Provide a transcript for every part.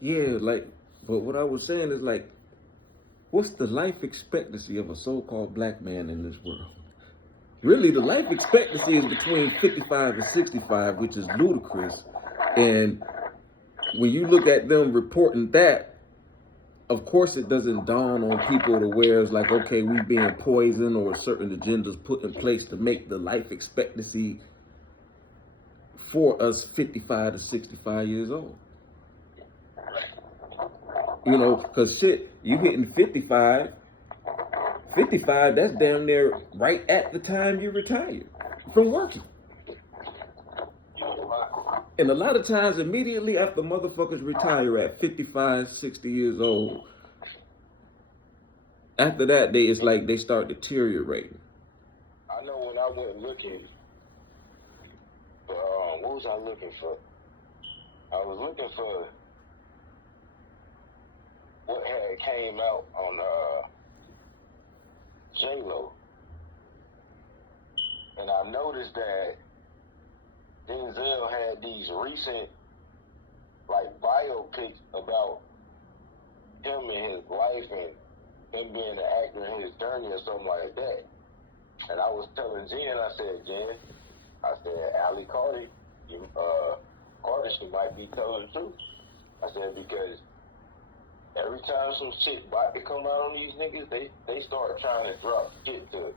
Yeah, like, but what I was saying is like, what's the life expectancy of a so-called black man in this world? Really, the life expectancy is between 55 and 65, which is ludicrous. And when you look at them reporting that, of course, it doesn't dawn on people to where it's like, okay, we being poisoned or certain agendas put in place to make the life expectancy for us 55 to 65 years old. You know, because shit, you hitting 55, 55, that's damn near right at the time you retire from working. And a lot of times, immediately after motherfuckers retire at 55, 60 years old, after that, it's like they start deteriorating. I know when I went looking for, what was I looking for? I was looking for what had came out on J-Lo. And I noticed that Denzel had these recent, like, biopics about him and his life and him being an actor in his journey or something like that. And I was telling Jen, I said, Ali Carter, she might be telling the truth. I said, because every time some shit about to come out on these niggas, they start trying to drop shit to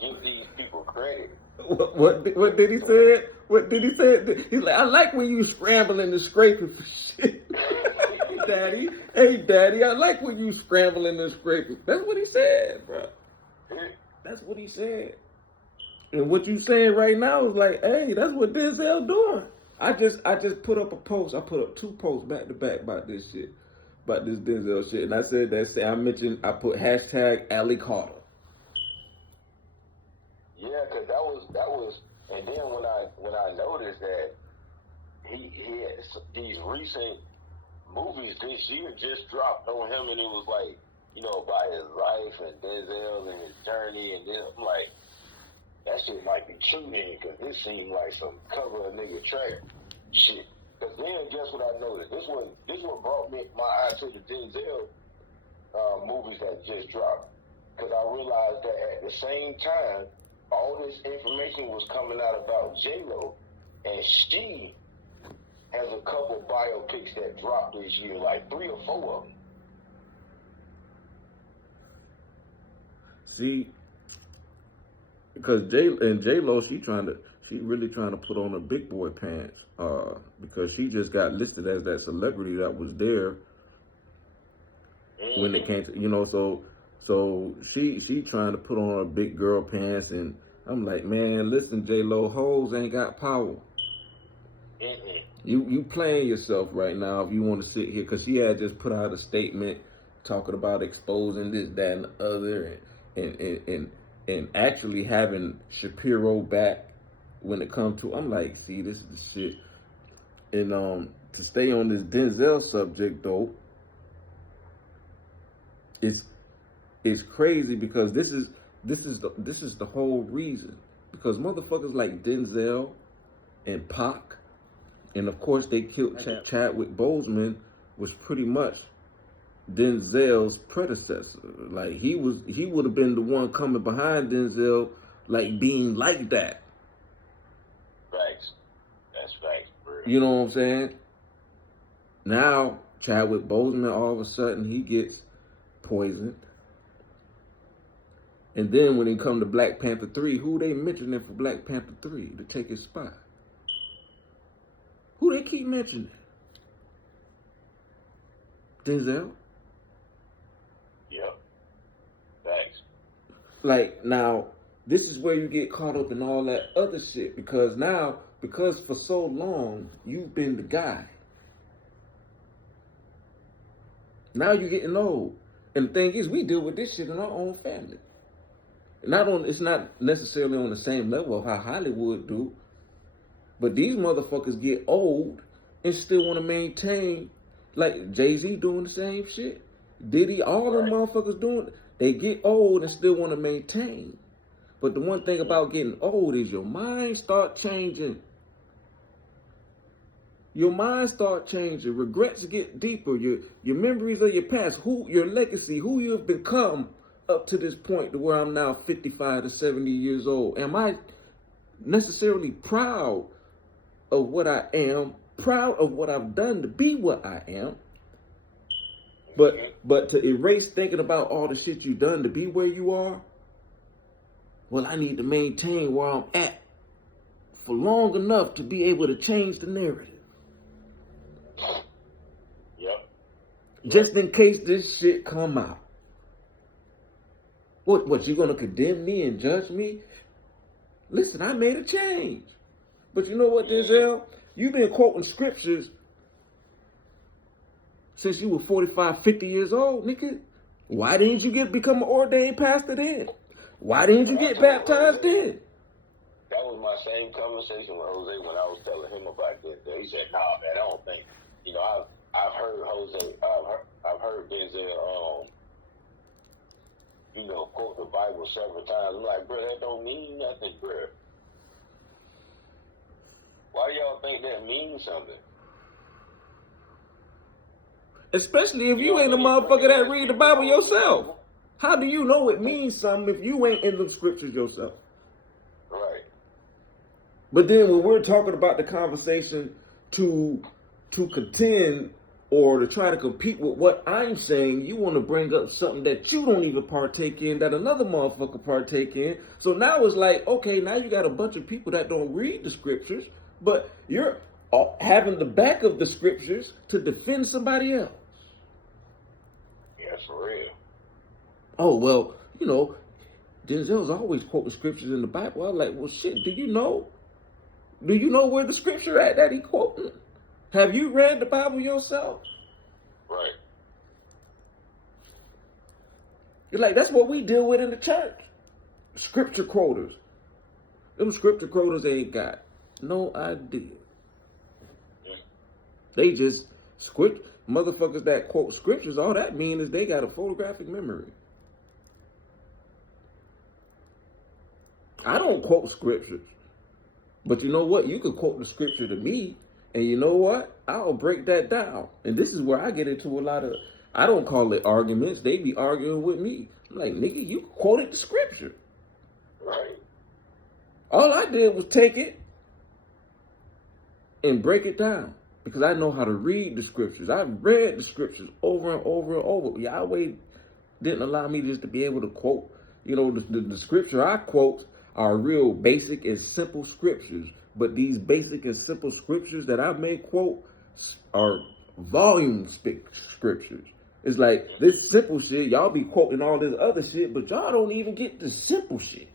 give these people credit. What did he say? What did he say? He's like, I like when you scrambling and scraping for shit. Daddy, hey daddy, I like when you scrambling and scraping. That's what he said, bro. That's what he said. And what you saying right now is like, hey, that's what Denzel doing. I just put up a post. I put up 2 posts back to back about this shit, about this Denzel shit, and I said that. I put hashtag Ali Carter. Yeah, cause that was, and then when I noticed that he had these recent movies this year just dropped on him, and it was like, you know, about his life and Denzel and his journey, and then I'm like, that shit might be true then, because this seemed like some cover a nigga track shit. Because then, guess what I noticed? This what brought me my eye to the Denzel movies that just dropped. Because I realized that at the same time, all this information was coming out about J-Lo, and she has a couple biopics that dropped this year, like 3 or 4 of them. See, because J-Lo, she really trying to put on her big boy pants, because she just got listed as that celebrity that was there when it came to, you know, so she trying to put on her big girl pants, and I'm like, man, listen, J-Lo, hoes ain't got power. You playing yourself right now if you want to sit here, because she had just put out a statement talking about exposing this, that, and the other, and actually having Shapiro back when it comes to, I'm like, see, this is the shit. And to stay on this Denzel subject though, it's crazy, because this is the whole reason. Because motherfuckers like Denzel and Pac, and of course they killed Chadwick Boseman, was pretty much Denzel's predecessor. Like he would have been the one coming behind Denzel, like being like that. Right. That's right. You know what I'm saying? Now Chadwick Boseman, all of a sudden he gets poisoned. And then when it come to Black Panther 3, who they mentioning for Black Panther 3 to take his spot? Who they keep mentioning? Denzel? Yep. Thanks. Like, now, this is where you get caught up in all that other shit, because for so long, you've been the guy. Now you're getting old. And the thing is, we deal with this shit in our own family. It's not necessarily on the same level of how Hollywood do, but these motherfuckers get old and still want to maintain, like Jay-Z doing the same shit. Diddy, all them motherfuckers doing it. They get old and still want to maintain. But the one thing about getting old is your mind start changing. your mind start changing. Regrets get deeper. Your memories of your past, your legacy, who you have become up to this point to where I'm now 55 to 70 years old. Am I necessarily proud of what I am, proud of what I've done to be what I am? But to erase thinking about all the shit you've done to be where you are, well, I need to maintain where I'm at for long enough to be able to change the narrative. Yep. Just in case this shit come out. What, you gonna condemn me and judge me? Listen, I made a change. But you know what, Denzel? You've been quoting scriptures since you were 45, 50 years old, nigga. Why didn't you become an ordained pastor then? Why didn't you get baptized then? That was my same conversation with Jose when I was telling him about this. He said, "Nah, man, I don't think." You know, I've heard Jose, I've heard Denzel, you know, quote the Bible several times. I'm like, bro, that don't mean nothing, bro. Why do y'all think that means something? Especially if you ain't a motherfucker that read the Bible yourself. How do you know it means something if you ain't in the scriptures yourself? Right. But then when we're talking about the conversation to contend or to try to compete with what I'm saying, you want to bring up something that you don't even partake in, that another motherfucker partake in. So now it's like, okay, now you got a bunch of people that don't read the scriptures, but you're having the back of the scriptures to defend somebody else. Yeah, for real. Oh, well, you know, Denzel's always quoting scriptures in the Bible. I'm like, well, shit, do you know? Do you know where the scripture at that he quoting? Have you read the Bible yourself? Right. You're like, that's what we deal with in the church. Scripture quoters. Them scripture quoters ain't got no idea. Yeah. They just motherfuckers that quote scriptures, all that mean is they got a photographic memory. I don't quote scriptures. But you know what? You could quote the scripture to me, and you know what? I'll break that down. And this is where I get into a lot of, I don't call it arguments. They be arguing with me. I'm like, nigga, you quoted the scripture. Right. All I did was take it and break it down. Because I know how to read the scriptures. I've read the scriptures over and over and over. Yahweh didn't allow me just to be able to quote. You know, the scripture I quote are real basic and simple scriptures. But these basic and simple scriptures that I may quote are volume scriptures. It's like this simple shit, y'all be quoting all this other shit, but y'all don't even get the simple shit.